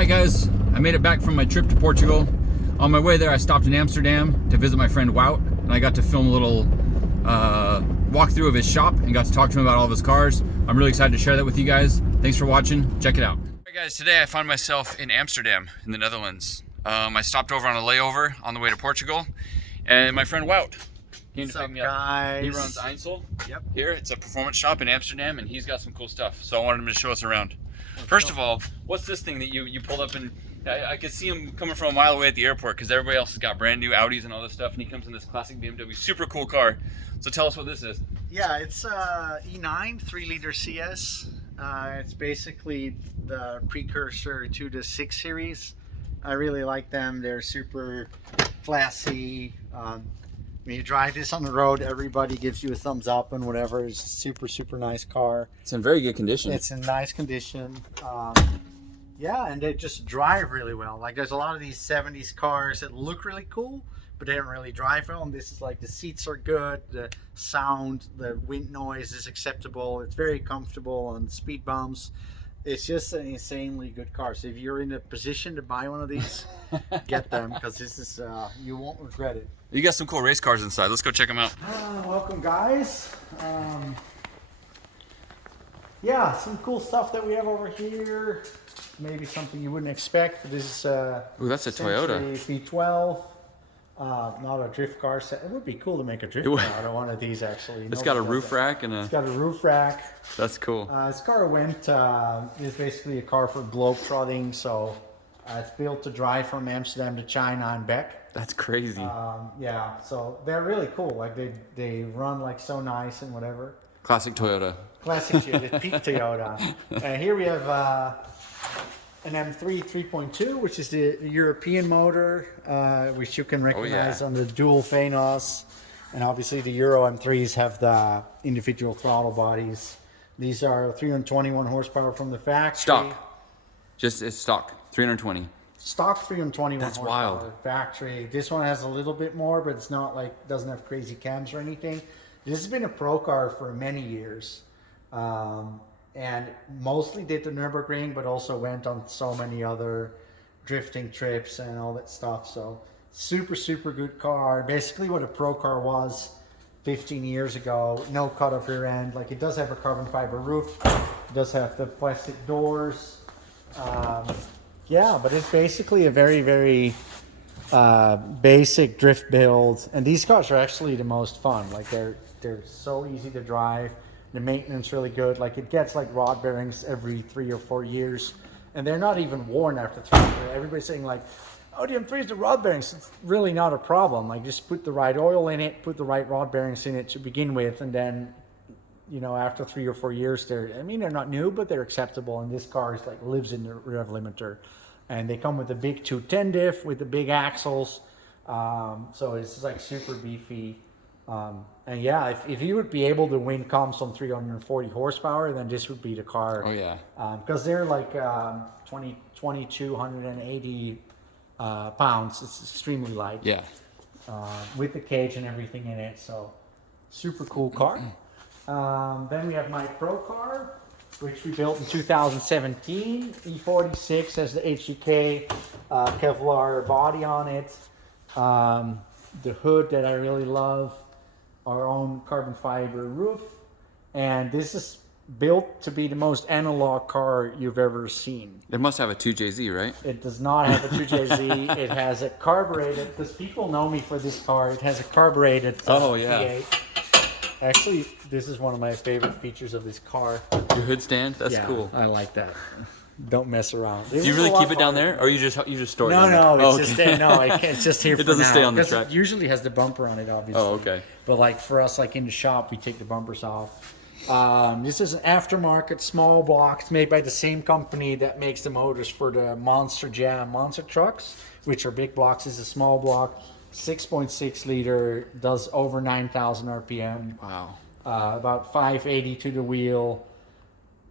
Alright guys, I made it back from my trip to Portugal. On my way there I stopped in Amsterdam to visit my friend Wout, and I got to film a little walkthrough of his shop and got to talk to him about all of his cars. I'm really excited to share that with you guys. Thanks for watching, check it out. Alright guys, today I found myself in Amsterdam in the Netherlands. I stopped over on a layover on the way to Portugal, and my friend Wout came to pick me up. Guys? He runs Einzel. Yep. Here, it's a performance shop in Amsterdam, and he's got some cool stuff. So I wanted him to show us around. First of all, what's this thing that you pulled up and I could see him coming from a mile away at the airport because everybody else has got brand new Audis and all this stuff, and he comes in this classic BMW, super cool car. So tell us what this is. Yeah, it's a E9 3-liter CS. It's basically the precursor to the 6 Series. I really like them. They're super classy. When you drive this on the road, everybody gives you a thumbs up and whatever. It's a super nice car. It's in very good condition. It's in nice condition. Yeah, and they just drive really well. Like, there's a lot of these 70s cars that look really cool, but they don't really drive well. And this is like, the seats are good, the sound, the wind noise is acceptable. It's very comfortable on speed bumps. It's just an insanely good car. So if you're in a position to buy one of these, get them, because this is you won't regret it. You got some cool race cars inside. Let's go check them out. Welcome, guys. Yeah, some cool stuff that we have over here. Maybe something you wouldn't expect. But this is Ooh, that's a Toyota V12. Not a drift car set. It would be cool to make a drift car out of one of these, actually. It's got a roof rack and a... It's got a roof rack. That's cool. This car is basically a car for globetrotting, so it's built to drive from Amsterdam to China and back. That's crazy. Yeah, so they're really cool. Like, they run like so nice and whatever. Classic Toyota. Classic the peak Toyota. Here we have an M3 3.2, which is the European motor, which you can recognize on the dual Phanos. And obviously the Euro M3s have the individual throttle bodies. These are 321 horsepower from the factory. Stock. It's stock. 320. Stock 321 That's horsepower wild. Factory. This one has a little bit more, but it's not like, doesn't have crazy cams or anything. This has been a pro car for many years. And mostly did the Nürburgring, but also went on so many other drifting trips and all that stuff. So super good car. Basically what a pro car was 15 years ago. No cut off rear end. Like, it does have a carbon fiber roof. It does have the plastic doors. Yeah, but it's basically a very basic drift build. And these cars are actually the most fun. Like, they're so easy to drive. The maintenance really good. Like, it gets like rod bearings every 3 or 4 years, and they're not even worn after 3 years. Everybody's saying like, oh, the M3 is the rod bearings. It's really not a problem. Like, just put the right oil in it, put the right rod bearings in it to begin with, and then, you know, after 3 or 4 years, they're not new, but they're acceptable. And this car is like lives in the rev limiter, and they come with the big 210 diff with the big axles, so it's like super beefy. And yeah, if you would be able to win comps on 340 horsepower, then this would be the car. Oh yeah. Because they're like 2,280 pounds. It's extremely light. Yeah. With the cage and everything in it. So super cool car. Then we have my pro car, which we built in 2017. E46 has the HGK Kevlar body on it. The hood that I really love. Our own carbon fiber roof, and this is built to be the most analog car you've ever seen. It must have a 2JZ, right? It does not have a 2JZ. It has a carbureted, because people know me for this car. It has a carbureted V8. Actually, this is one of my favorite features of this car. Your hood stand? That's cool. I like that. Don't mess around. Do you really keep it down there, or you just store it down there? No, it's just here for now. It doesn't stay on the track. It usually has the bumper on it, obviously. Oh, okay. But like for us, like in the shop, we take the bumpers off. This is an aftermarket small block. It's made by the same company that makes the motors for the Monster Jam monster trucks, which are big blocks. This is a small block, 6.6 liter, does over 9,000 RPM. Wow. About 580 to the wheel.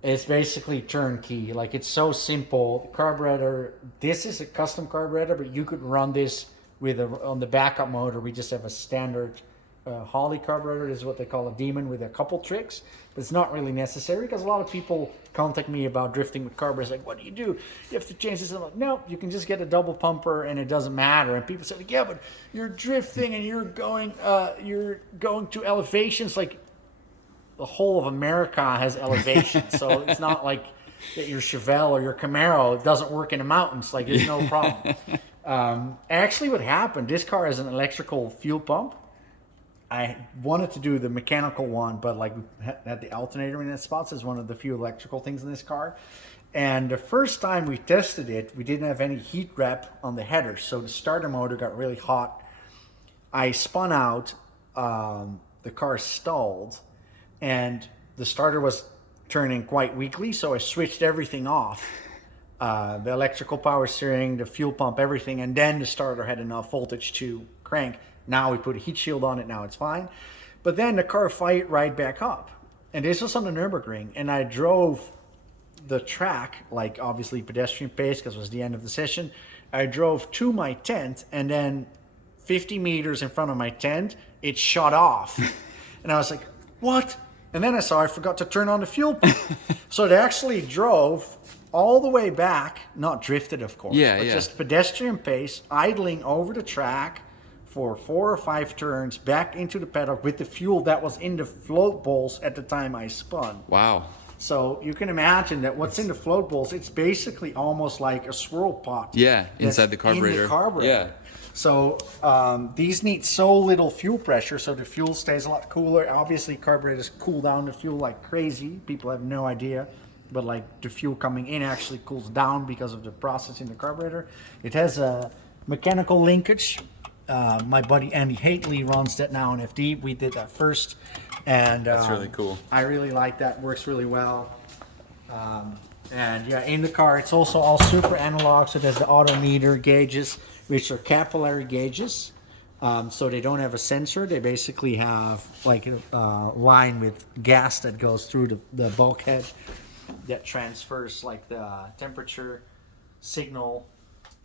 It's basically turnkey. Like, it's so simple. The carburetor, this is a custom carburetor, but you could run this with on the backup motor. We just have a standard Holly carburetor. This is what they call a demon with a couple tricks, but it's not really necessary because a lot of people contact me about drifting with carburetors. Like, what do? You have to change this. I'm like, no, you can just get a double pumper and it doesn't matter. And people say, like, yeah, but you're drifting and you're going to elevations. Like, the whole of America has elevation, so it's not like that your Chevelle or your Camaro doesn't work in the mountains. Like, there's no problem. Actually, what happened? This car has an electrical fuel pump. I wanted to do the mechanical one, but like had the alternator in that spot, so it's one of the few electrical things in this car. And the first time we tested it, we didn't have any heat rep on the header, so the starter motor got really hot. I spun out, the car stalled, and the starter was turning quite weakly, so I switched everything off. The electrical power steering, the fuel pump, everything, and then the starter had enough voltage to crank. Now we put a heat shield on it, now it's fine. But then the car fired right back up. And this was on the Nürburgring, and I drove the track, like obviously pedestrian pace because it was the end of the session. I drove to my tent, and then 50 meters in front of my tent, it shut off. And I was like, what? And then I saw I forgot to turn on the fuel pump. So it actually drove all the way back, not drifted of course, but just pedestrian pace, idling over the track for 4 or 5 turns back into the paddock with the fuel that was in the float bowls at the time I spun. Wow. So you can imagine that what's in the float bowls, it's basically almost like a swirl pot. Yeah, inside the carburetor. In the carburetor. Yeah. So these need so little fuel pressure, so the fuel stays a lot cooler. Obviously, carburetors cool down the fuel like crazy. People have no idea. But like the fuel coming in actually cools down because of the process in the carburetor. It has a mechanical linkage. My buddy Andy Hately runs that now in FD. We did that first, and that's really cool. I really like that. Works really well. And yeah, in the car, it's also all super analog. So there's the odometer gauges, which are capillary gauges. So they don't have a sensor. They basically have like a line with gas that goes through the bulkhead that transfers like the temperature signal.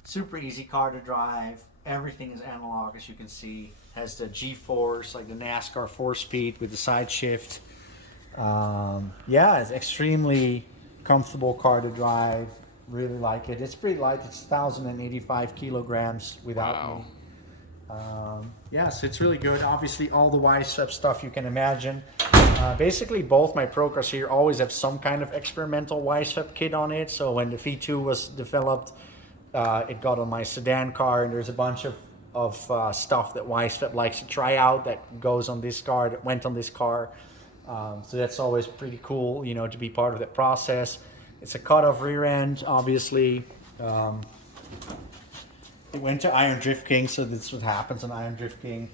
Super easy car to drive. Everything is analog, as you can see. Has the G-force, like the NASCAR 4-speed with the side shift. Yeah, it's extremely comfortable car to drive. Really like it. It's pretty light. It's 1,085 kilograms without me. Yeah, so it's really good. Obviously, all the Y-Swap stuff you can imagine. Basically, both my Pro cars here always have some kind of experimental Y-Swap kit on it. So when the V2 was developed, it got on my sedan car, and there's a bunch of stuff that Y-Swap likes to try out that goes on this car, that went on this car. So that's always pretty cool, you know, to be part of that process. It's a cut-off rear end, obviously. It went to Iron Drift King, so this is what happens on Iron Drift King.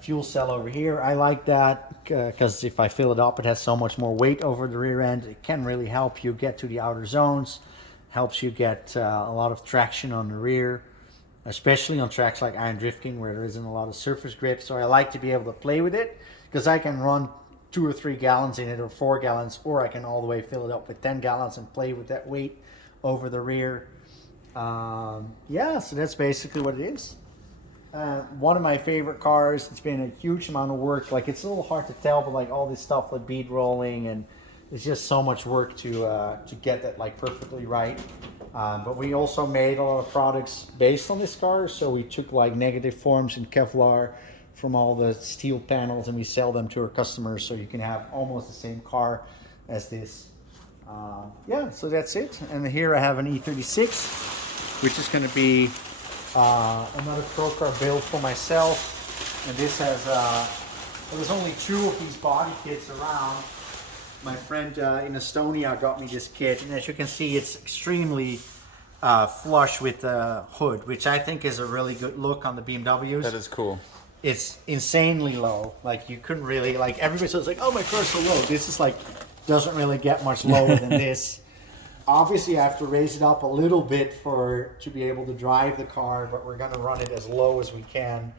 Fuel cell over here, I like that because if I fill it up, it has so much more weight over the rear end. It can really help you get to the outer zones. Helps you get a lot of traction on the rear, especially on tracks like Iron Drift King where there isn't a lot of surface grip. So I like to be able to play with it because I can run 2 or 3 gallons in it, or 4 gallons, or I can all the way fill it up with 10 gallons and play with that weight over the rear. Yeah, so that's basically what it is. One of my favorite cars. It's been a huge amount of work. Like, it's a little hard to tell, but like all this stuff like bead rolling, and it's just so much work to get that like perfectly right. But we also made a lot of products based on this car. So we took like negative forms and Kevlar from all the steel panels, and we sell them to our customers, so you can have almost the same car as this. Yeah, so that's it. And here I have an E36, which is going to be another Pro car build for myself. And this has there's only 2 of these body kits around. My friend in Estonia got me this kit, and as you can see, it's extremely flush with the hood, which I think is a really good look on the BMWs. That is cool. It's insanely low. Like, you couldn't really, like, everybody says like, oh, my car's so low. This is like, doesn't really get much lower than this. Obviously, I have to raise it up a little bit to be able to drive the car, but we're gonna run it as low as we can.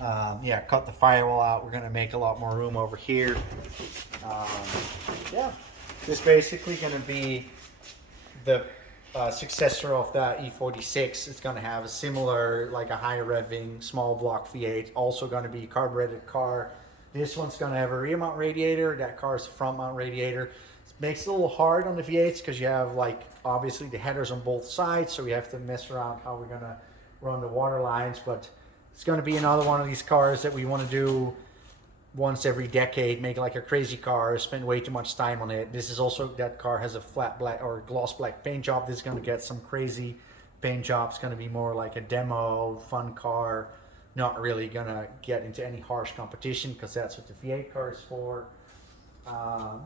Yeah, cut the firewall out. We're gonna make a lot more room over here. Yeah, this is basically gonna be the successor of the E46. It's going to have a similar, like a high revving small block V8. Also going to be carbureted car. This one's going to have a rear mount radiator. That car's a front mount radiator. It makes it a little hard on the V8s because you have like obviously the headers on both sides, so we have to mess around how we're going to run the water lines. But it's going to be another one of these cars that we want to do once every decade, make like a crazy car, spend way too much time on it. This is also, that car has a flat black or gloss black paint job. This is going to get some crazy paint job. It's going to be more like a demo fun car, not really going to get into any harsh competition because that's what the V8 car is for.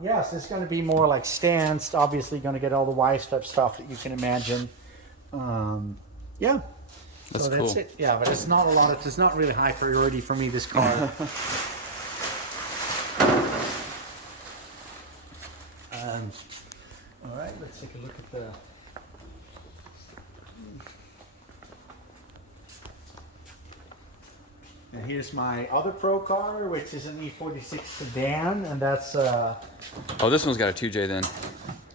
Yes, it's going to be more like stanced, obviously going to get all the Y-step stuff that you can imagine. Yeah, that's so cool. That's it. Yeah, but it's not a lot of, it's not really high priority for me, this car. All right, let's take a look at the. And here's my other pro car, which is an E46 sedan, and that's. Oh, this one's got a 2J then.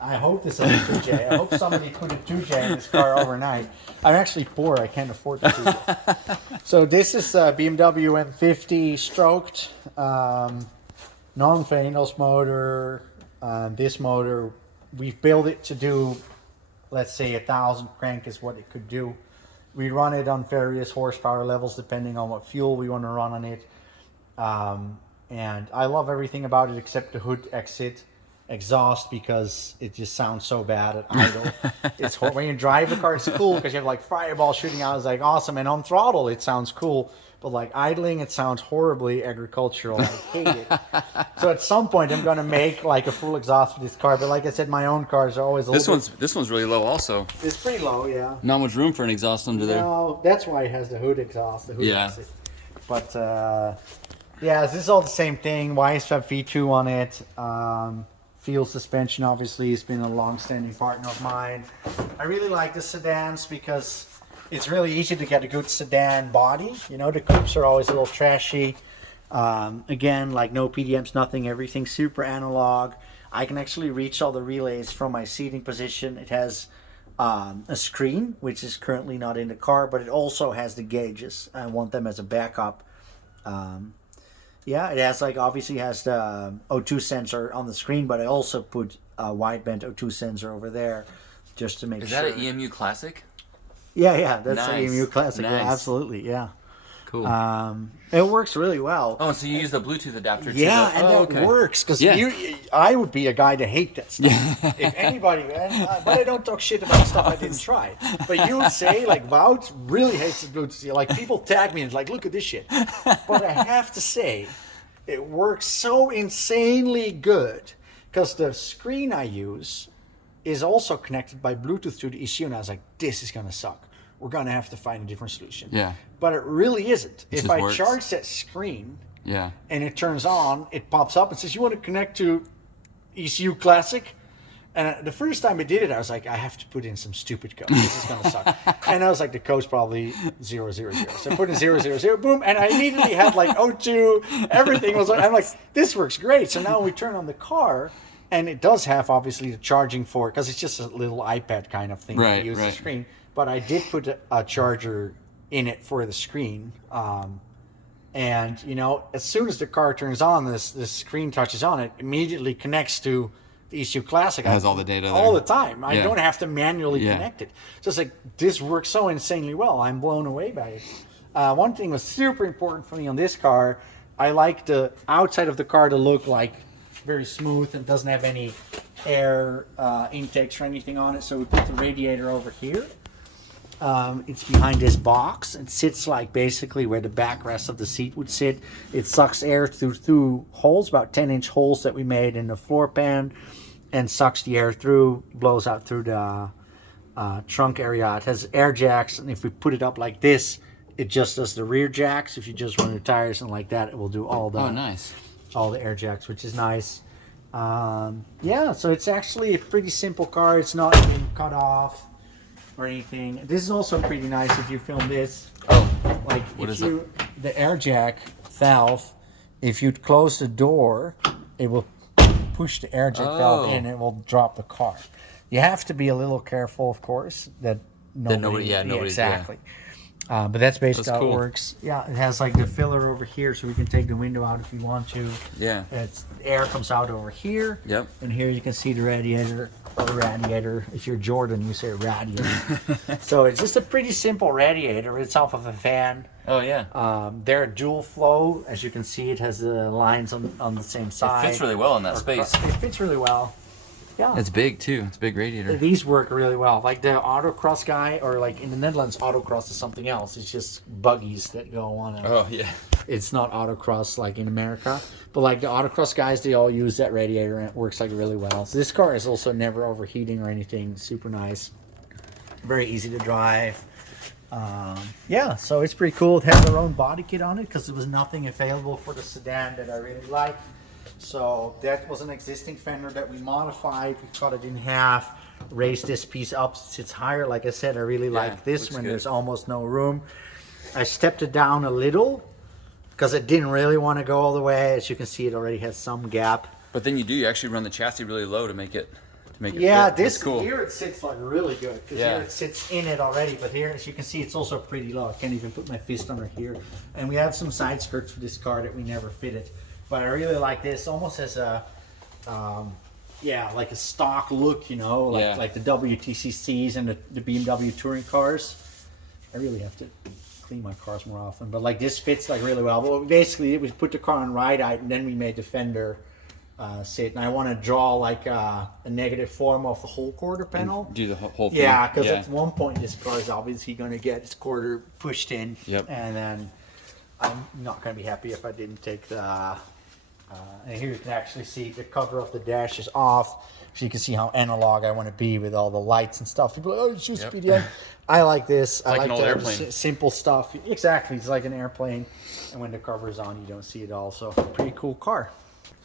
I hope this is a 2J. I hope somebody put a 2J in this car overnight. I'm actually poor. I can't afford the 2J. So this is a BMW M50 stroked, non-Phanos motor. This motor, we've built it to do, let's say 1,000 crank is what it could do. We run it on various horsepower levels depending on what fuel we want to run on it. And I love everything about it except the hood exit exhaust because it just sounds so bad at idle. It's when you drive the car, it's cool because you have like fireball shooting out. It's like awesome, and on throttle it sounds cool. But like idling, it sounds horribly agricultural. I hate it. So at some point, I'm gonna make like a full exhaust for this car. But like I said, my own cars are always a This one's really low also. It's pretty low, yeah. Not much room for an exhaust under there. No, that's why it has the hood exhaust. The hood Yeah. exit. But yeah, this is all the same thing. YSFAB V2 on it. Field suspension obviously has been a long-standing partner of mine. I really like the sedans because it's really easy to get a good sedan body. You know, the coupes are always a little trashy. Again, like no PDMs, nothing, everything's super analog. I can actually reach all the relays from my seating position. It has a screen, which is currently not in the car, but it also has the gauges. I want them as a backup. Yeah, it has like, obviously has the O2 sensor on the screen, but I also put a wideband O2 sensor over there just to make sure. Is that an EMU Classic? Yeah, that's Nice. the EMU Classic. Nice. Yeah, absolutely, yeah. Cool. It works really well. Oh, so you use the Bluetooth adapter too? Yeah, and that works because I would be a guy to hate that stuff. If anybody, but I don't talk shit about stuff I didn't try. But you would say like Wout really hates the Bluetooth. Like people tag me and it's like, look at this shit. But I have to say, it works so insanely good because the screen I use is also connected by Bluetooth to the ECU, and I was like, this is gonna suck. We're gonna have to find a different solution. Yeah. But it really isn't. It If I works. charge that screen, Yeah. and it turns on, it pops up and says, you want to connect to ECU Classic? And the first time I did it, I was like, I have to put in some stupid code. This is going to suck. And I was like, the code's probably 000. So I put in 000, boom, and I immediately had like O2, everything was like, I'm like, this works great. So now we turn on the car, and it does have obviously the charging for it, because it's just a little iPad kind of thing that uses the screen. But I did put a charger in it for the screen. And you know, as soon as the car turns on, this screen touches on, it immediately connects to the ECU Classic. It has all the data there. all the time. I don't have to manually connect it. So it's like, this works so insanely well. I'm blown away by it. One thing was super important for me on this car. I like the outside of the car to look like very smooth and doesn't have any air intakes or anything on it. So we put the radiator over here. It's behind this box. It sits like basically where the backrest of the seat would sit. It sucks air through holes, about 10-inch holes that we made in the floor pan, and sucks the air through, blows out through the trunk area. It has air jacks, and if we put it up like this, it just does the rear jacks. If you just run your tires and like that, it will do all the all the air jacks, which is nice. Yeah, so it's actually a pretty simple car. It's not being cut off or anything. This is also pretty nice if you film this. Oh, like what if is you, the air jack valve, if you close the door, it will push the air jack valve in and it will drop the car. You have to be a little careful, of course, that nobody, exactly. But that's basically how it works. Yeah, it has like the filler over here, so we can take the window out if you want to. Yeah. Air comes out over here. Yep. And here you can see the radiator, or radiator. If you're Jordan, you say radiator. So it's just a pretty simple radiator. It's off of a fan. Oh yeah. They're dual flow. As you can see, it has the lines on the same side. It fits really well in that space. It fits really well. Yeah. It's big too. It's a big radiator. These work really well. Like the autocross guy, or like in the Netherlands, autocross is something else. It's just buggies that go on. Oh yeah. It's not autocross like in America. But like the autocross guys, they all use that radiator and it works like really well. So this car is also never overheating or anything. Super nice. Very easy to drive. Yeah, so it's pretty cool. It has our own body kit on it because there was nothing available for the sedan that I really liked. So that was an existing fender that we modified. We cut it in half, raised this piece up, sits higher. Like I said, I really like this when there's almost no room. I stepped it down a little because I didn't really want to go all the way. As you can see, it already has some gap. But then you actually run the chassis really low to make it yeah, fit. this cool. Here it sits like really good because here it sits in it already. But here, as you can see, it's also pretty low. I can't even put my fist under here. And we have some side skirts for this car that we never fitted. But I really like this, almost as a, like a stock look, you know, like the WTCCs and the BMW touring cars. I really have to clean my cars more often, but like this fits like really well. But basically, it was put the car on ride height, and then we made the fender sit. And I want to draw like a negative form of the whole quarter panel. And do the whole thing. Yeah, because at one point this car is obviously going to get its quarter pushed in. Yep. And then I'm not going to be happy if I didn't take the. And here you can actually see the cover of the dash is off, so you can see how analog I want to be with all the lights and stuff. People are like, oh, it's just PDM. I like this. I like the simple stuff. Exactly, it's like an airplane. And when the cover is on, you don't see it all. So pretty cool car.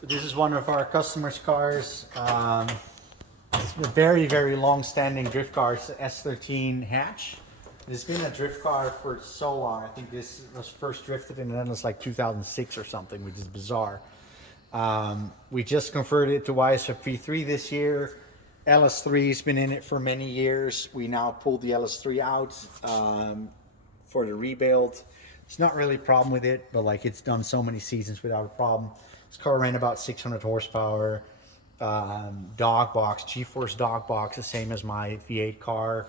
So this is one of our customers' cars. It's a very, very long-standing drift car. It's an S13 hatch. It's been a drift car for so long. I think this was first drifted in the Netherlands like 2006 or something, which is bizarre. We just converted it to YSF V3 this year. LS3's been in it for many years. We now pulled the LS3 out for the rebuild. It's not really a problem with it, but like it's done so many seasons without a problem. This car ran about 600 horsepower. Dogbox, G-force dogbox, the same as my V8 car.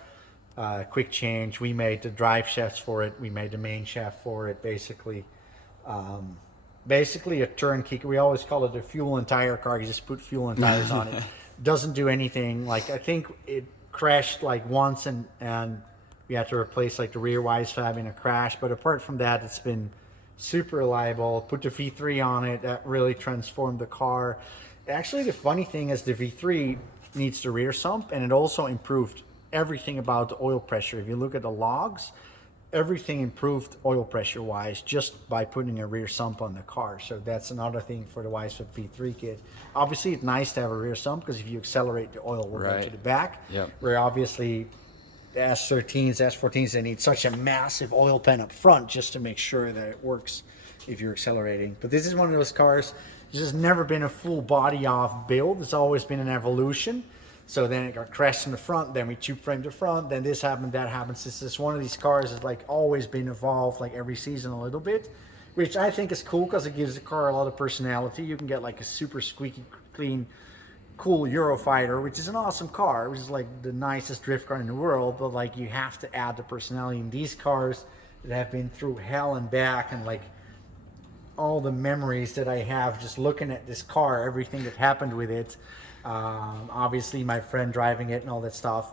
Quick change. We made the drive shafts for it. We made the main shaft for it. Basically a turnkey. We always call it a fuel and tire car. You just put fuel and tires on it. Doesn't do anything. Like I think it crashed like once and we had to replace like the rear wise fab in a crash. But apart from that, it's been super reliable. Put the V3 on it. That really transformed the car. Actually, the funny thing is the V3 needs the rear sump, and it also improved everything about the oil pressure. If you look at the logs, everything improved oil pressure wise just by putting a rear sump on the car. So that's another thing for the YSF V3 kit. Obviously it's nice to have a rear sump because if you accelerate, the oil will go to the back. Where obviously the S13s, S14s, they need such a massive oil pan up front just to make sure that it works if you're accelerating. But this is one of those cars, it's just never been a full body off build. It's always been an evolution. So then it got crashed in the front, then we tube framed the front, then this happened, that happens. This is one of these cars that's like always been evolved like every season a little bit, which I think is cool because it gives the car a lot of personality. You can get like a super squeaky clean, cool Eurofighter, which is an awesome car, which is like the nicest drift car in the world, but like you have to add the personality in these cars that have been through hell and back, and like all the memories that I have just looking at this car, everything that happened with it. Obviously my friend driving it and all that stuff.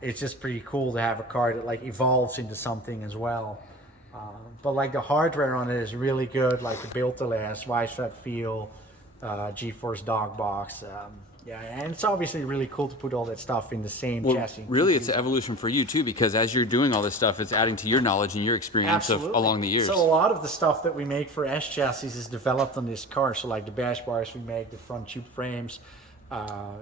It's just pretty cool to have a car that like evolves into something as well. But like the hardware on it is really good, like the built to last, YSF feel, G-force dogbox. Yeah, and it's obviously really cool to put all that stuff in the same chassis. Really, it's an evolution for you too, because as you're doing all this stuff, it's adding to your knowledge and your experience along the years. So a lot of the stuff that we make for S chassis is developed on this car. So like the bash bars we make, the front tube frames,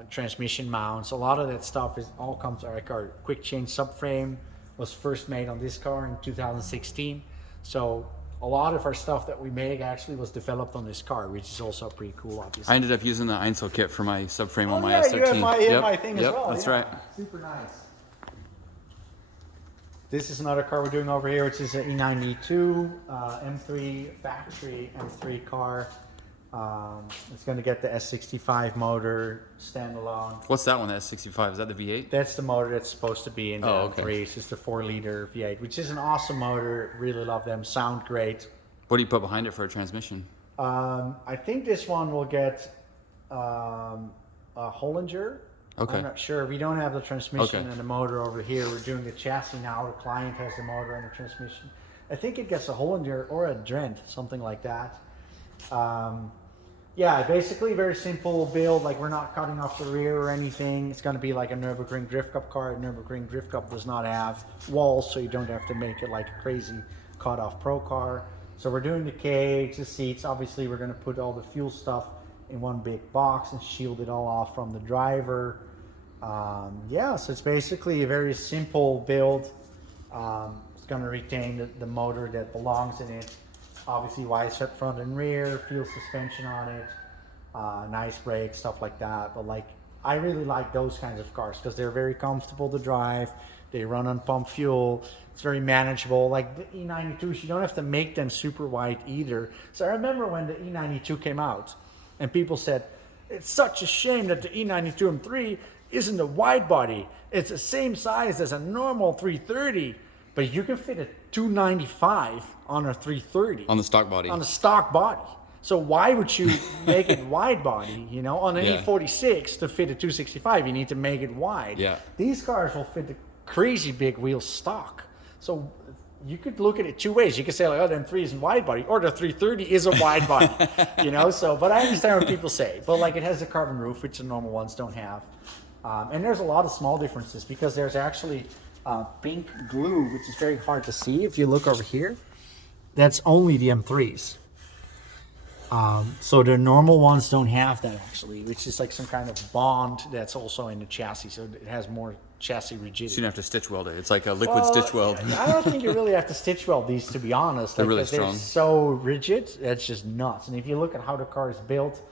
transmission mounts, a lot of that stuff is all comes like our quick change subframe was first made on this car in 2016. So a lot of our stuff that we make actually was developed on this car, which is also pretty cool, obviously. I ended up using the Einzel kit for my subframe on my yeah, S13. you have my thing as well. That's yeah. right. Super nice. This is another car we're doing over here, which is an E92 M3 factory M3 car. It's going to get the S65 motor standalone. What's that one? The S65? Is that the V8? That's the motor that's supposed to be in the M3. Okay. It's just a 4-liter V8, which is an awesome motor. Really love them. Sound great. What do you put behind it for a transmission? I think this one will get a Hollinger. Okay. I'm not sure. We don't have the transmission Okay. and the motor over here. We're doing the chassis now. The client has the motor and the transmission. I think it gets a Hollinger or a Drent, something like that. Yeah, basically very simple build. Like, we're not cutting off the rear or anything. It's going to be like a Nürburgring Drift Cup car. Nürburgring Drift Cup does not have walls, so you don't have to make it like a crazy cut-off pro car. So we're doing the cage, the seats. Obviously, we're going to put all the fuel stuff in one big box and shield it all off from the driver. Yeah, so it's basically a very simple build. It's going to retain the motor that belongs in it. Obviously, wide set front and rear, fuel suspension on it, nice brakes, stuff like that. But like, I really like those kinds of cars because they're very comfortable to drive. They run on pump fuel. It's very manageable. Like the E92s, you don't have to make them super wide either. So I remember when the E92 came out and people said, it's such a shame that the E92 M3 isn't a wide body. It's the same size as a normal 330, but you can fit a 295 on a 330. On the stock body. On a stock body. So why would you make it wide body? You know, on an Yeah. E46 to fit a 265, you need to make it wide. Yeah. These cars will fit the crazy big wheel stock. So you could look at it two ways. You could say like, oh, the M3 isn't wide body, or the 330 is a wide body. You know, so, but I understand what people say. But like, it has a carbon roof, which the normal ones don't have. And there's a lot of small differences because there's actually pink glue, which is very hard to see. If you look over here, that's only the M3s. So the normal ones don't have that actually, which is like some kind of bond that's also in the chassis. So it has more chassis rigidity. So you don't have to stitch weld it. It's like a liquid stitch weld. I don't think you really have to stitch weld these, to be honest. They're Like, really 'cause strong. They're so rigid, it's just nuts. And if you look at how the car is built,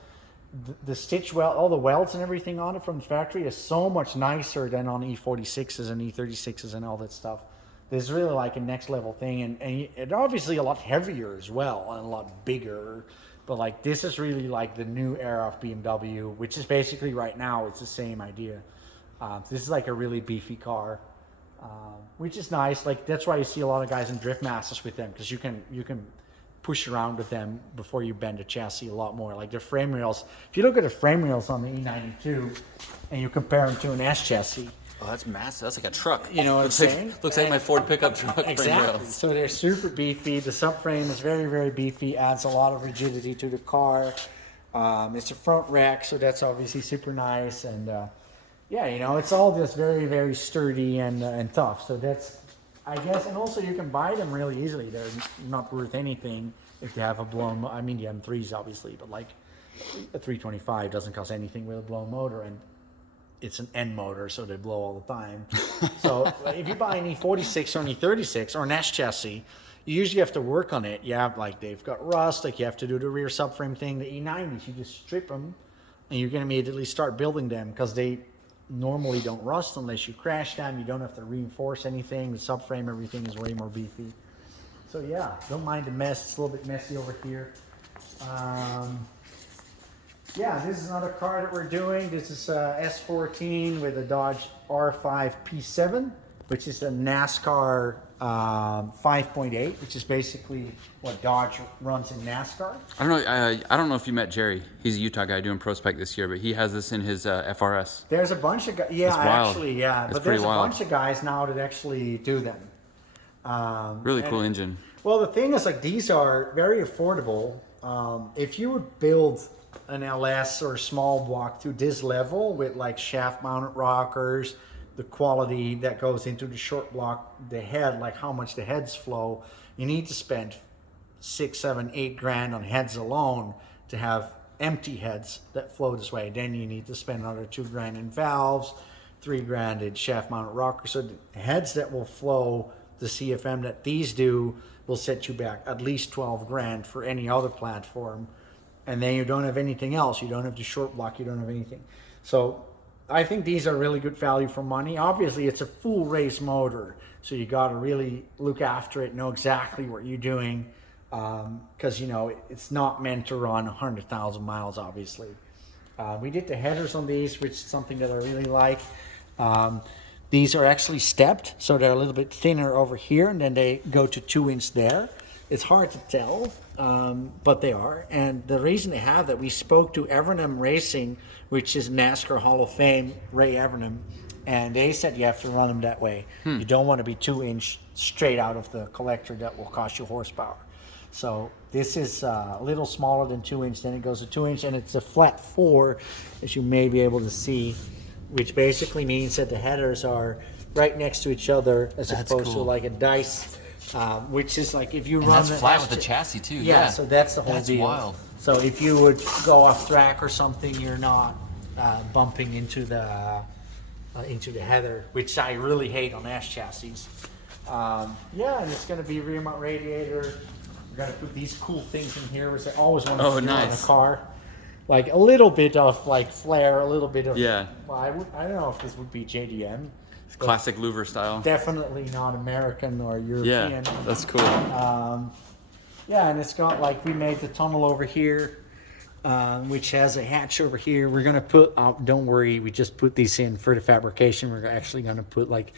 the stitch weld, all the welds and everything on it from the factory is so much nicer than on E46s and E36s and all that stuff. This is really like a next level thing, and it obviously a lot heavier as well and a lot bigger. But like, this is really like the new era of BMW, which is basically right now it's the same idea. This is like a really beefy car, which is nice. Like, that's why you see a lot of guys in drift masters with them, because you can push around with them before you bend the chassis a lot more. Like their frame rails, if you look at the frame rails on the E92 and you compare them to an S chassis, Oh, that's massive. That's like a truck. you know what I'm saying? Looks like my Ford pickup truck. frame Exactly. rails. So they're super beefy. The subframe is very, very beefy, adds a lot of rigidity to the car. It's a front rack, so that's obviously super nice. And yeah, you know, it's all just very, very sturdy and tough. So that's, I guess, and also you can buy them really easily. They're not worth anything if they have a blown, I mean the M3s obviously, but like a 325 doesn't cost anything with a blown motor, and it's an N motor, so they blow all the time. So if you buy an E46 or an E36 or an S chassis, you usually have to work on it. You have, like, they've got rust, like you have to do the rear subframe thing. The E90s, you just strip them and you can immediately start building them because they normally don't rust unless you crash them. You don't have to reinforce anything. The subframe, everything is way more beefy. So yeah, don't mind the mess. It's a little bit messy over here. Yeah, this is another car that we're doing. This is S14 with a Dodge R5 P7, which is a NASCAR 5.8, which is basically what Dodge runs in NASCAR. I don't know if you met Jerry. He's a Utah guy doing Pro Spec this year, but he has this in his FRS. There's a bunch of guys. Yeah, It's wild. actually, yeah. It's But pretty there's a wild. bunch of guys now that actually do them. Really cool engine. Well, the thing is, like, these are very affordable. If you would build an LS or a small block to this level with like shaft mounted rockers, the quality that goes into the short block, the head, like how much the heads flow, you need to spend 6, 7, 8 grand on heads alone to have empty heads that flow this way. Then you need to spend another 2 grand in valves, 3 grand in shaft mounted rockers. So the heads that will flow the CFM that these do will set you back at least 12 grand for any other platform. And then you don't have anything else. You don't have the short block. You don't have anything. So I think these are really good value for money. Obviously, it's a full race motor, so you got to really look after it, know exactly what you're doing, because you know it's not meant to run 100,000 miles. Obviously, we did the headers on these, which is something that I really like. These are actually stepped, so they're a little bit thinner over here, and then they go to 2-inch there. It's hard to tell, but they are. And the reason they have that, we spoke to Evernham Racing, which is NASCAR Hall of Fame, Ray Evernham, and they said you have to run them that way. You don't want to be 2-inch straight out of the collector. That will cost you horsepower. So this is a little smaller than 2-inch, then it goes to 2-inch, and it's a flat 4, as you may be able to see, which basically means that the headers are right next to each other, as opposed to like a dice. Which is like if you and run that's flat with the chassis too. Yeah, so that's the whole that's deal. Wild. So if you would go off track or something, you're not bumping into the header, which I really hate on ash chassis. Yeah, and it's going to be rear mount radiator. We're going to put these cool things in here, which I always want to do on a car. Like a little bit of like flair, a little bit of Well, I don't know if this would be JDM. Classic louver style. Definitely not American or European. Yeah, that's cool. Yeah, and it's got like, we made the tunnel over here, which has a hatch over here. We're gonna put, don't worry, we just put these in for the fabrication. We're actually gonna put like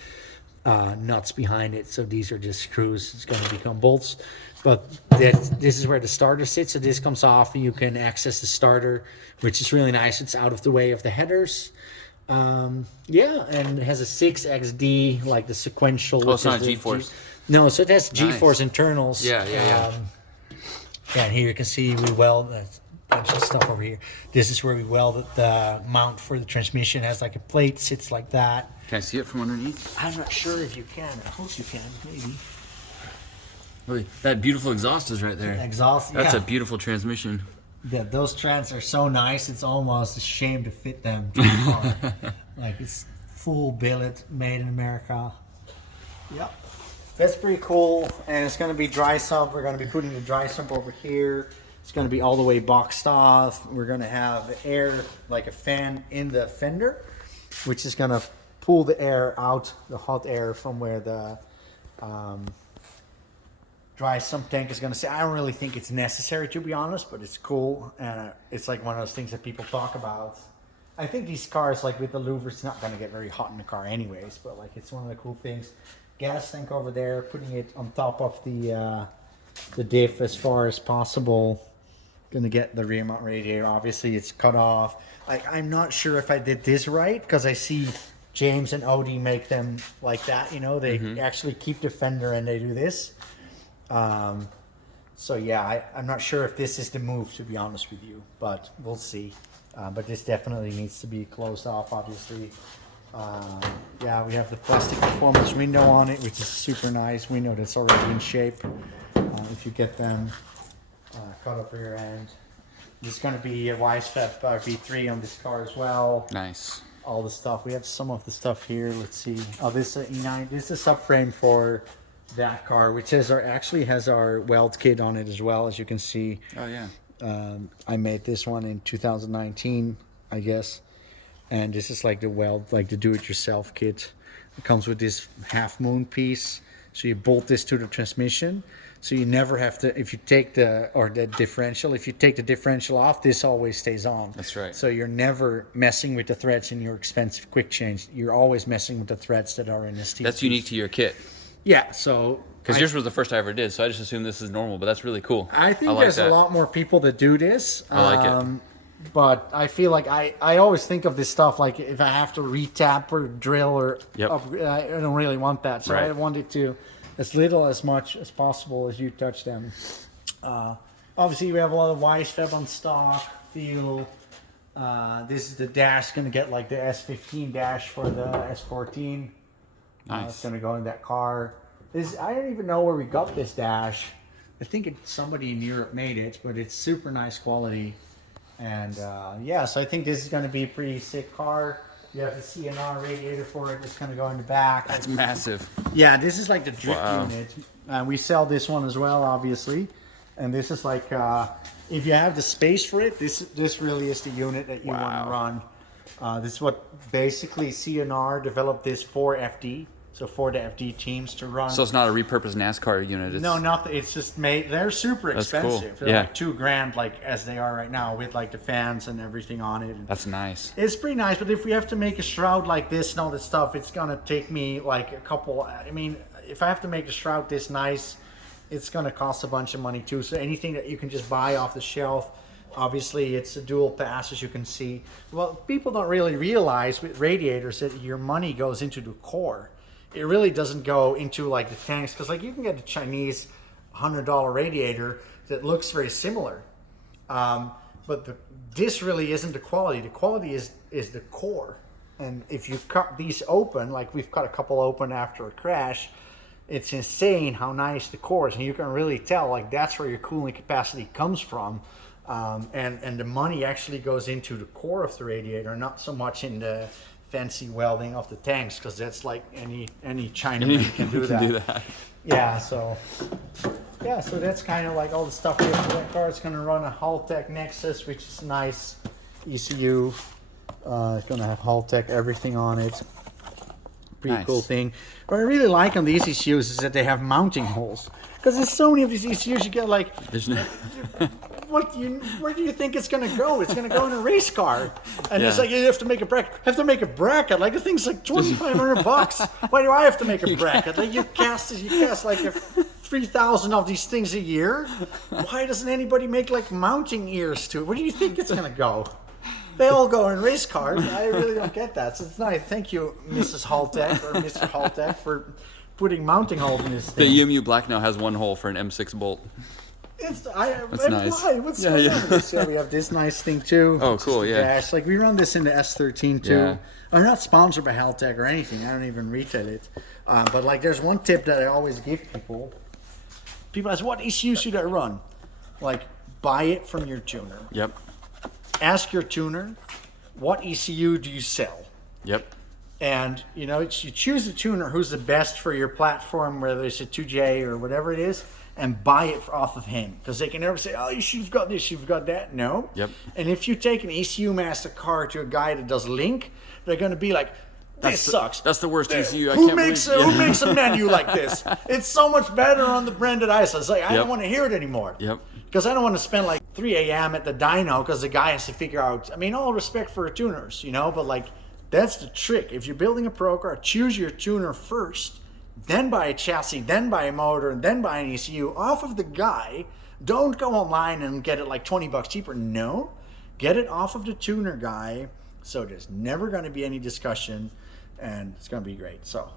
nuts behind it. So these are just screws. It's gonna become bolts. But this is where the starter sits. So this comes off and you can access the starter, which is really nice. It's out of the way of the headers. Yeah, and it has a 6XD, like the sequential. Oh, it's not G-force. No, so it has G-force internals. Yeah. And here you can see we weld a bunch of stuff over here. This is where we welded the mount for the transmission. It has like a plate, sits like that. Can I see it from underneath? I'm not sure if you can. I hope you can, maybe. Really, that beautiful exhaust is right there. Exhaust, That's a beautiful transmission. Yeah, those trans are so nice, it's almost a shame to fit them to the car. Like, it's full billet, made in America. Yep. That's pretty cool, and it's going to be dry sump. We're going to be putting the dry sump over here. It's going to be all the way boxed off. We're going to have air, like a fan in the fender, which is going to pull the air out, the hot air from where the dry sump tank is going to sit. I don't really think it's necessary, to be honest, but it's cool, and it's like one of those things that people talk about. I think these cars, like with the louver, it's not going to get very hot in the car anyways, but like it's one of the cool things. Gas tank over there, putting it on top of the diff as far as possible. Going to get the rear mount radiator. Obviously, it's cut off. I'm not sure if I did this right, because I see James and Odie make them like that. You know, they actually keep the fender and they do this. So yeah, I'm not sure if this is the move, to be honest with you, but we'll see. But this definitely needs to be closed off, obviously. Yeah, we have the plastic performance window on it, which is super nice. Window that's already in shape. If you get them cut up rear end. There's going to be a Wisefab V3 on this car as well. Nice. All the stuff. We have some of the stuff here. Let's see. Oh, this is E9. This is a subframe for that car, which is actually has our weld kit on it as well, as you can see. Oh yeah. I made this one in 2019, I guess, and this is like the weld, like the do-it-yourself kit. It comes with this half moon piece, so you bolt this to the transmission, so you never have to, if you take the differential off, this always stays on. That's right. So you're never messing with the threads in your expensive quick change. You're always messing with the threads that are in this. That's unique to your kit. Yeah, so because yours was the first I ever did, so I just assumed this is normal, but that's really cool. I think there's a lot more people that do this. I like it. But I feel like I always think of this stuff like if I have to retap or drill or I don't really want that. So I want it to as little as much as possible as you touch them. Obviously, we have a lot of Wisefab on stock. Feel this is the dash, going to get like the S15 dash for the S14. Nice. It's going to go in that car. I don't even know where we got this dash. I think somebody in Europe made it, but it's super nice quality. And yeah, so I think this is going to be a pretty sick car. You have the CNR radiator for it. It's going to go in the back. That's massive. Yeah, this is like the drift Wow. unit. We sell this one as well, obviously. And this is like, if you have the space for it, this really is the unit that you want to run. This is what basically CNR developed this for FD. So for the FD teams to run. So it's not a repurposed NASCAR unit. It's... No, nothing. It's just made. They're super expensive. Cool. They're Yeah. like $2,000, like as they are right now, with like the fans and everything on it. That's nice. It's pretty nice, but if we have to make a shroud like this and all this stuff, it's gonna take me like a couple. I mean, if I have to make the shroud this nice, it's gonna cost a bunch of money too. So anything that you can just buy off the shelf. Obviously, it's a dual pass, as you can see. Well, people don't really realize with radiators that your money goes into the core. It really doesn't go into like the tanks, because like you can get a Chinese $100 radiator that looks very similar, but this really isn't the quality. The quality is the core. And if you cut these open, like we've cut a couple open after a crash, it's insane how nice the core is, and you can really tell like that's where your cooling capacity comes from. And the money actually goes into the core of the radiator, not so much in the fancy welding of the tanks, because that's like any Chinaman can do that. Yeah, so that's kind of like all the stuff we have for that car. It's going to run a Haltech Nexus, which is nice ECU. It's going to have Haltech everything on it. Pretty cool thing. What I really like on these ECUs is that they have mounting holes, because there's so many of these ECUs you get like. There's no. Where do you think it's going to go? It's going to go in a race car. And it's like, you have to make a bracket. Have to make a bracket. Like, the thing's like $2,500. Why do I have to make a bracket? Like, you cast like 3,000 of these things a year. Why doesn't anybody make like mounting ears to it? Where do you think it's going to go? They all go in race cars. I really don't get that. So it's nice. Thank you, Mrs. Haltech or Mr. Haltech, for putting mounting holes in this thing. The EMU Black now has one hole for an M6 bolt. That's nice. What's going on with this? Yeah, we have this nice thing too. Oh, cool, yeah. Dash. Like we run this in the S13 too. Yeah. I'm not sponsored by Haltech or anything. I don't even retail it. But like, there's one tip that I always give people. People ask, what ECU should I run? Like, buy it from your tuner. Yep. Ask your tuner, what ECU do you sell? Yep. And you know, you choose a tuner who's the best for your platform, whether it's a 2J or whatever it is, and buy it off of him, because they can never say, oh, you should have got this, you've got that. No. Yep. And if you take an ECU master car to a guy that does Link, they're going to be like, this sucks. That's the worst ECU. Who makes a menu like this? It's so much better on the branded Einzel. It's like, I don't want to hear it anymore. Yep. Because I don't want to spend like 3 a.m. at the dyno because the guy has to figure out. I mean, all respect for tuners, you know, but like, that's the trick. If you're building a pro car, choose your tuner first, then buy a chassis, then buy a motor, and then buy an ECU off of the guy. Don't go online and get it like $20 cheaper. No, get it off of the tuner guy. So there's never going to be any discussion, and it's going to be great. So,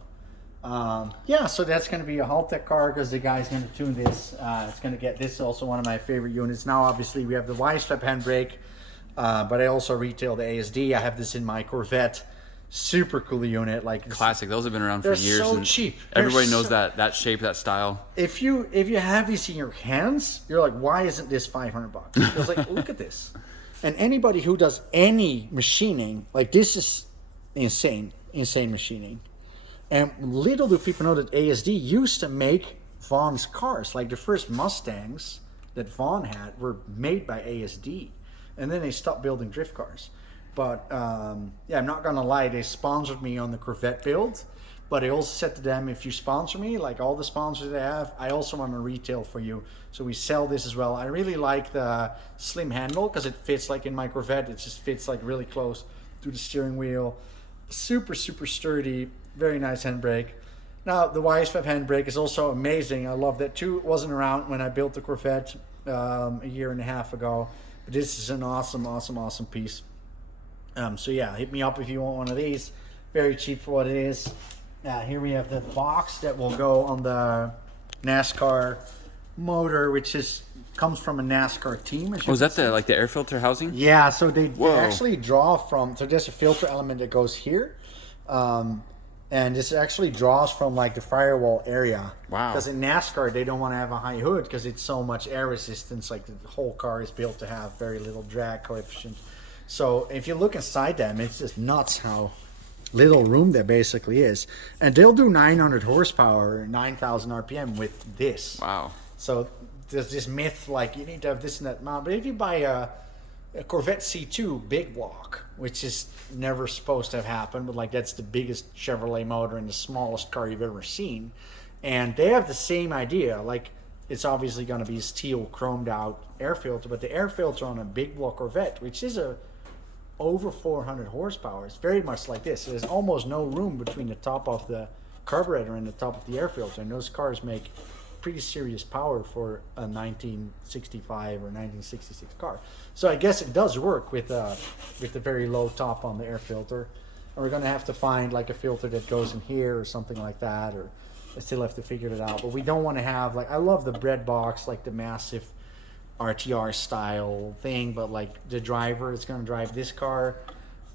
yeah, so that's going to be a Haltech car because the guy's going to tune this. It's going to get this. Is also one of my favorite units. Now, obviously, we have the Y-step handbrake, but I also retail the ASD. I have this in my Corvette. Super cool unit, like classic. Those have been around for years. They're so cheap. Everybody knows that shape, that style. If you have these in your hands, you're like, why isn't this $500? It's like, look at this. And anybody who does any machining, like this is insane machining. And little do people know that ASD used to make Vaughn's cars. Like the first Mustangs that Vaughn had were made by ASD, and then they stopped building drift cars. But yeah, I'm not gonna lie, they sponsored me on the Corvette build, but I also said to them, if you sponsor me, like all the sponsors they have, I also want to retail for you. So we sell this as well. I really like the slim handle because it fits like in my Corvette. It just fits like really close to the steering wheel. Super, super sturdy, very nice handbrake. Now the Y-step handbrake is also amazing. I love that too. It wasn't around when I built the Corvette a year and a half ago, but this is an awesome, awesome, awesome piece. So yeah, hit me up if you want one of these. Very cheap for what it is. Here we have the box that will go on the NASCAR motor, which comes from a NASCAR team. Oh, is that the air filter housing? Yeah, so they actually draw from. So there's a filter element that goes here, and this actually draws from like the firewall area. Wow. Because in NASCAR they don't want to have a high hood because it's so much air resistance. Like the whole car is built to have very little drag coefficient. So if you look inside them, it's just nuts how little room there basically is. And they'll do 900 horsepower, 9,000 RPM with this. Wow. So there's this myth like you need to have this and that amount. But if you buy a Corvette C2 big block, which is never supposed to have happened, but like that's the biggest Chevrolet motor and the smallest car you've ever seen. And they have the same idea. Like it's obviously going to be a steel chromed out air filter, but the air filter on a big block Corvette, which is over 400 horsepower, it's very much like this. There's almost no room between the top of the carburetor and the top of the air filter. And those cars make pretty serious power for a 1965 or 1966 car. So I guess it does work with the very low top on the air filter. And we're going to have to find like a filter that goes in here or something like that, or I still have to figure it out. But we don't want to have like, I love the bread box, like the massive RTR style thing, but like the driver that's going to drive this car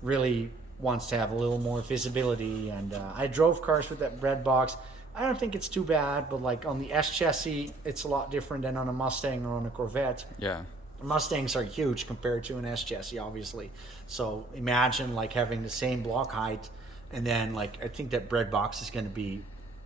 really wants to have a little more visibility. And I drove cars with that bread box. I don't think it's too bad, but like on the S chassis, it's a lot different than on a Mustang or on a Corvette. Yeah. Mustangs are huge compared to an S chassis, obviously. So imagine like having the same block height, and then like I think that bread box is going to be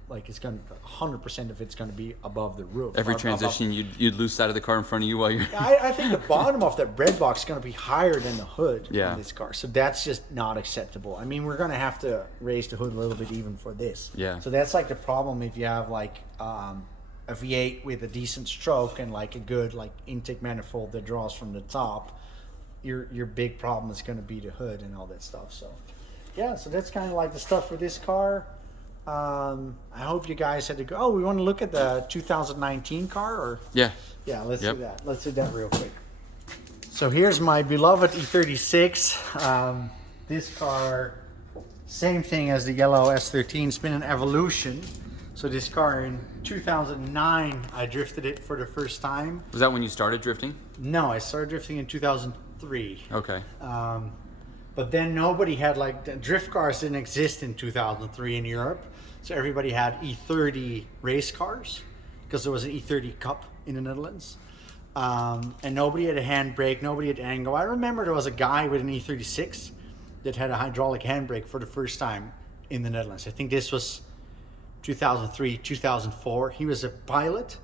like it's going to 100% of it's going to be above the roof. Every transition, you'd lose sight of the car in front of you while you're. I think the bottom of that bread box is going to be higher than the hood Yeah. on this car, so that's just not acceptable. I mean, we're going to have to raise the hood a little bit even for this. Yeah. So that's like the problem if you have like a V8 with a decent stroke and like a good like intake manifold that draws from the top. Your big problem is going to be the hood and all that stuff. So yeah, so that's kind of like the stuff for this car. I hope you guys had to go. Oh, we want to look at the 2019 car, or Yeah. let's do that. Let's do that real quick. So here's my beloved E36. This car, same thing as the yellow S13. It's been an evolution. So this car in 2009, I drifted it for the first time. Was that when you started drifting? No, I started drifting in 2003. Okay. But then nobody had like the drift cars didn't exist in 2003 in Europe, so everybody had E30 race cars because there was an E30 Cup in the Netherlands, and nobody had a handbrake, nobody had angle. I remember there was a guy with an E36 that had a hydraulic handbrake for the first time in the Netherlands. I think this was 2003, 2004. He was a pilot,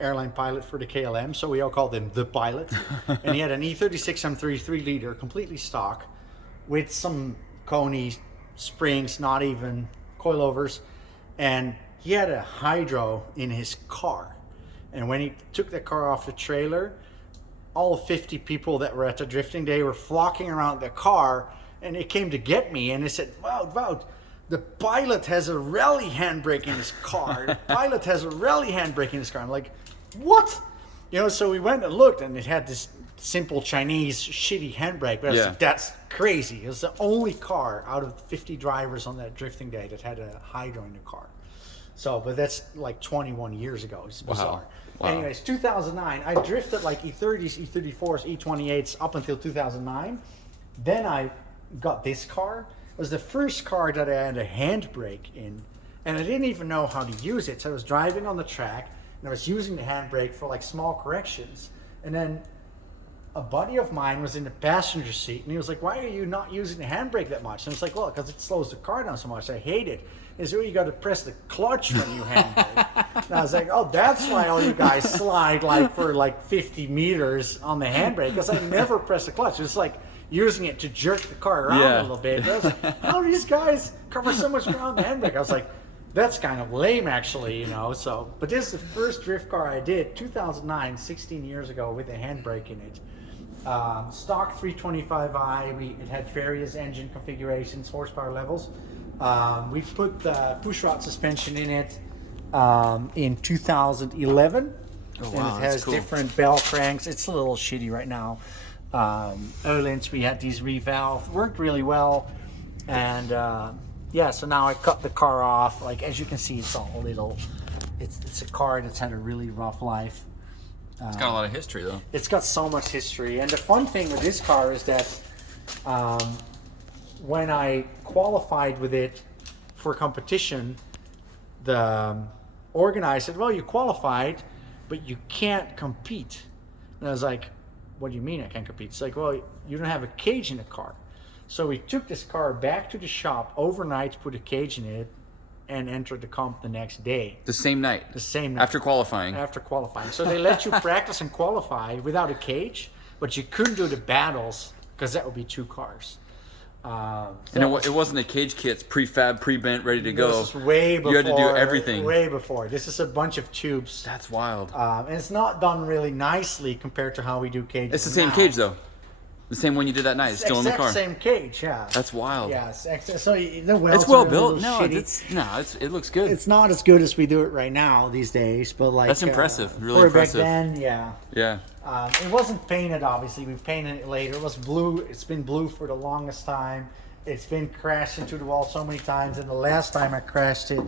airline pilot for the KLM, so we all called him the pilot. And he had an E36 M3 3-liter, completely stock, with some Coney springs, not even coilovers, and he had a hydro in his car. And when he took the car off the trailer, all 50 people that were at the drifting day were flocking around the car, and they came to get me, and they said, Wout, the pilot has a rally handbrake in his car. The pilot has a rally handbrake in his car. I'm like, what? You know, so we went and looked, and it had this simple Chinese shitty handbrake, but I was like, that's crazy. It was the only car out of 50 drivers on that drifting day that had a hydro in the car. So, but that's like 21 years ago. It's bizarre. Wow. Anyways, 2009, I drifted like E30s, E34s, E28s up until 2009. Then I got this car. It was the first car that I had a handbrake in, and I didn't even know how to use it. So I was driving on the track, and I was using the handbrake for like small corrections, and then a buddy of mine was in the passenger seat, and he was like, why are you not using the handbrake that much? And I was like, well, because it slows the car down so much. I hate it. He said, well, you got to press the clutch when you handbrake. And I was like, oh, that's why all you guys slide like for like 50 meters on the handbrake, because I never press the clutch. It's like using it to jerk the car around a little bit. But I was like, how do these guys cover so much ground on the handbrake? I was like, that's kind of lame, actually, you know. So, but this is the first drift car I did, 2009, 16 years ago, with a handbrake in it. Stock 325i. It had various engine configurations, horsepower levels. We put the pushrod suspension in it in 2011. Oh, and wow, it that's has cool. different bell cranks. It's a little shitty right now. Öhlins, we had these revalved, worked really well. And yeah, so now I cut the car off. Like, as you can see, it's all little. It's a car that's had a really rough life. It's got a lot of history, though. It's got so much history. And the fun thing with this car is that when I qualified with it for competition, the organizer said, well, you qualified, but you can't compete. And I was like, what do you mean I can't compete? It's like, well, you don't have a cage in the car. So we took this car back to the shop overnight, put a cage in it, and entered the comp the next day. The same night? The same night. After qualifying? After qualifying. So they let you practice and qualify without a cage, but you couldn't do the battles because that would be 2 cars. And it wasn't a cage kit, it's prefab, pre-bent, ready to go. This is way before. You had to do everything. Way before. This is a bunch of tubes. That's wild. And it's not done really nicely compared to how we do cages. It's the same cage though. The same one you did that night. It's still in the car. Same cage, yeah. That's wild. Yeah, so the welds it's well are a built. little No, shitty. it looks good. It's not as good as we do it right now these days, but like that's impressive. Really for impressive. Back then, yeah. Yeah. It wasn't painted, obviously. We painted it later. It was blue. It's been blue for the longest time. It's been crashed into the wall so many times, and the last time I crashed it,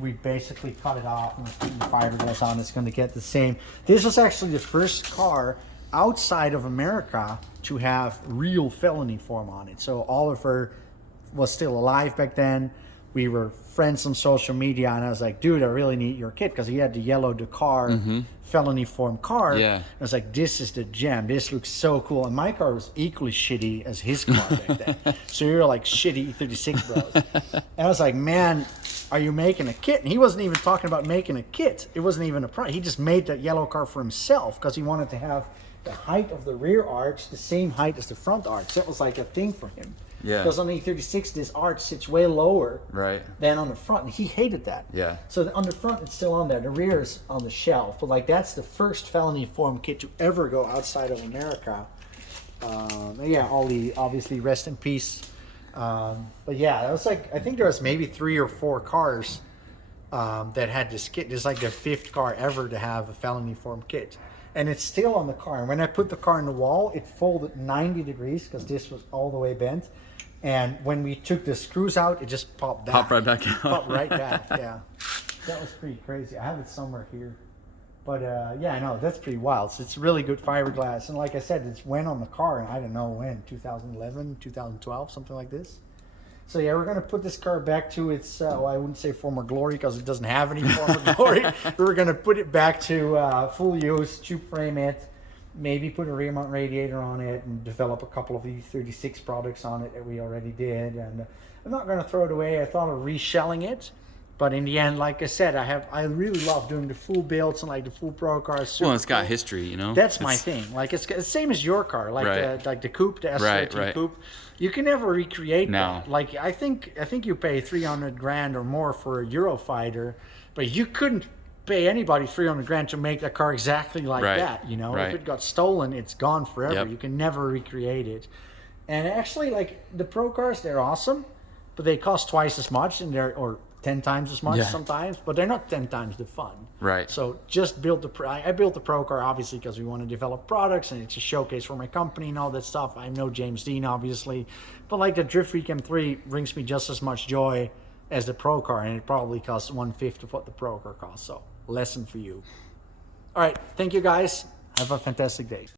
we basically cut it off and put the fiberglass on. It's going to get the same. This was actually the first car outside of America to have real felony form on it. So Oliver was still alive back then. We were friends on social media, and I was like, dude, I really need your kit, because he had the yellow Dakar felony form car. Yeah. I was like, this is the gem. This looks so cool. And my car was equally shitty as his car back then. So we were like shitty 36 bros. And I was like, man, are you making a kit? And he wasn't even talking about making a kit. It wasn't even a price. He just made that yellow car for himself because he wanted to have the height of the rear arch the same height as the front arch. That was like a thing for him. Yeah. Because on the E36, this arch sits way lower than on the front, and he hated that. Yeah. So on the front, it's still on there. The rear is on the shelf. But like, that's the first felony form kit to ever go outside of America. Yeah, Ollie, obviously, rest in peace. But yeah, it was like, I think there was maybe 3 or 4 cars that had this kit. This is like the 5th car ever to have a felony form kit. And it's still on the car. And when I put the car in the wall, it folded 90 degrees because this was all the way bent. And when we took the screws out, it just popped back. Popped right back out. Popped right back, yeah. That was pretty crazy. I have it somewhere here. But yeah, I know, that's pretty wild. So it's really good fiberglass. And like I said, it's went on the car, and I don't know when, 2011, 2012, something like this. So yeah, we're going to put this car back to its, well, I wouldn't say former glory because it doesn't have any former glory. We're going to put it back to full use, tube frame it, maybe put a rear mount radiator on it, and develop a couple of E36 products on it that we already did. And I'm not going to throw it away. I thought of reshelling it. But in the end, like I said, I really love doing the full builds and like the full pro cars. Well, it's got history, you know. That's my thing. Like it's the same as your car, like the coupe, the S13 coupe. You can never recreate that. Like I think you pay 300 grand or more for a Eurofighter, but you couldn't pay anybody 300 grand to make a car exactly like that. You know, if it got stolen, it's gone forever. You can never recreate it. And actually, like the pro cars, they're awesome, but they cost twice as much, and or 10 times as much sometimes, but they're not 10 times the fun. Right. So just build I built the pro car obviously because we want to develop products, and it's a showcase for my company and all that stuff. I'm no James Dean, obviously, but like the Drift Freak M3 brings me just as much joy as the pro car, and it probably costs 1/5 of what the pro car costs. So lesson for you. All right, thank you guys. Have a fantastic day.